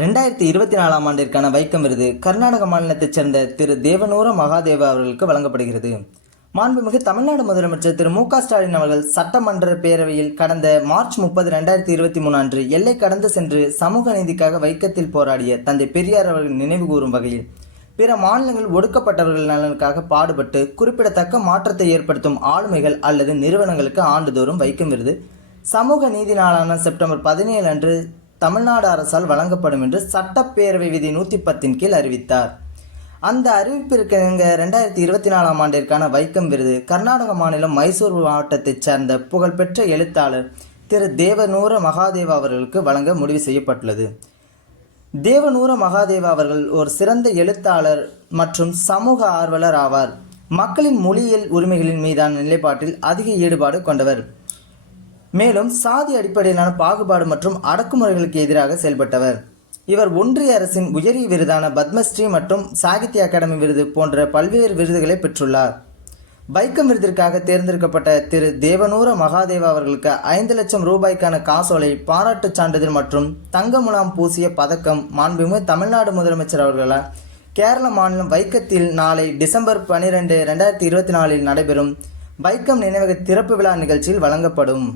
ரெண்டாயிரத்தி இருபத்தி நாலாம் ஆண்டிற்கான வைக்கம் விருது கர்நாடக மாநிலத்தைச் சேர்ந்த திரு தேவனூர மகாதேவ அவர்களுக்கு வழங்கப்படுகிறது. மாண்புமிகு தமிழ்நாடு முதலமைச்சர் திரு மு ஸ்டாலின் அவர்கள் சட்டமன்ற பேரவையில் கடந்த மார்ச் முப்பது ரெண்டாயிரத்தி இருபத்தி மூணு அன்று எல்லை கடந்து சென்று சமூக நீதிக்காக வைக்கத்தில் போராடிய தந்தை பெரியார் அவர்கள் நினைவு கூறும் வகையில் பிற மாநிலங்கள் ஒடுக்கப்பட்டவர்கள் நலனுக்காக பாடுபட்டு குறிப்பிடத்தக்க மாற்றத்தை ஏற்படுத்தும் ஆளுமைகள் அல்லது நிறுவனங்களுக்கு ஆண்டுதோறும் வைக்கும் விருது. சமூக நீதி நாளான செப்டம்பர் பதினேழு அன்று தமிழ்நாடு அரசால் வழங்கப்படும் என்று சட்டப்பேரவை விதி நூற்றி பத்தின் கீழ் அறிவித்தார். அந்த அறிவிப்பிற்கிணங்க ரெண்டாயிரத்தி இருபத்தி நாலாம் ஆண்டிற்கான வைக்கம் விருது கர்நாடக மாநிலம் மைசூர் மாவட்டத்தைச் சேர்ந்த புகழ்பெற்ற எழுத்தாளர் திரு தேவநூர மகாதேவா அவர்களுக்கு வழங்க முடிவு செய்யப்பட்டுள்ளது. தேவநூர மகாதேவா அவர்கள் ஒரு சிறந்த எழுத்தாளர் மற்றும் சமூக ஆர்வலர் ஆவார். மக்களின் மொழியியல் உரிமைகளின் மீதான நிலைப்பாட்டில் அதிக ஈடுபாடு கொண்டவர். மேலும் சாதி அடிப்படையிலான பாகுபாடு மற்றும் அடக்குமுறைகளுக்கு எதிராக செயல்பட்டவர். இவர் ஒன்றிய அரசின் உயரிய விருதான பத்மஸ்ரீ மற்றும் சாகித்ய அகாடமி விருது போன்ற பல்வேறு விருதுகளை பெற்றுள்ளார். வைக்கம் விருதிற்காக தேர்ந்தெடுக்கப்பட்ட திரு தேவனூர மகாதேவா அவர்களுக்கு ஐந்து லட்சம் ரூபாய்க்கான காசோலை பாராட்டுச் சான்றிதழ் மற்றும் தங்க முலாம் பூசிய பதக்கம் மாண்புமிகு தமிழ்நாடு முதலமைச்சர் அவர்களால் கேரள மாநிலம் வைக்கத்தில் நாளை டிசம்பர் பனிரெண்டு ரெண்டாயிரத்தி இருபத்தி நாலில் நடைபெறும் வைக்கம் நினைவக திறப்பு விழா நிகழ்ச்சியில் வழங்கப்படும்.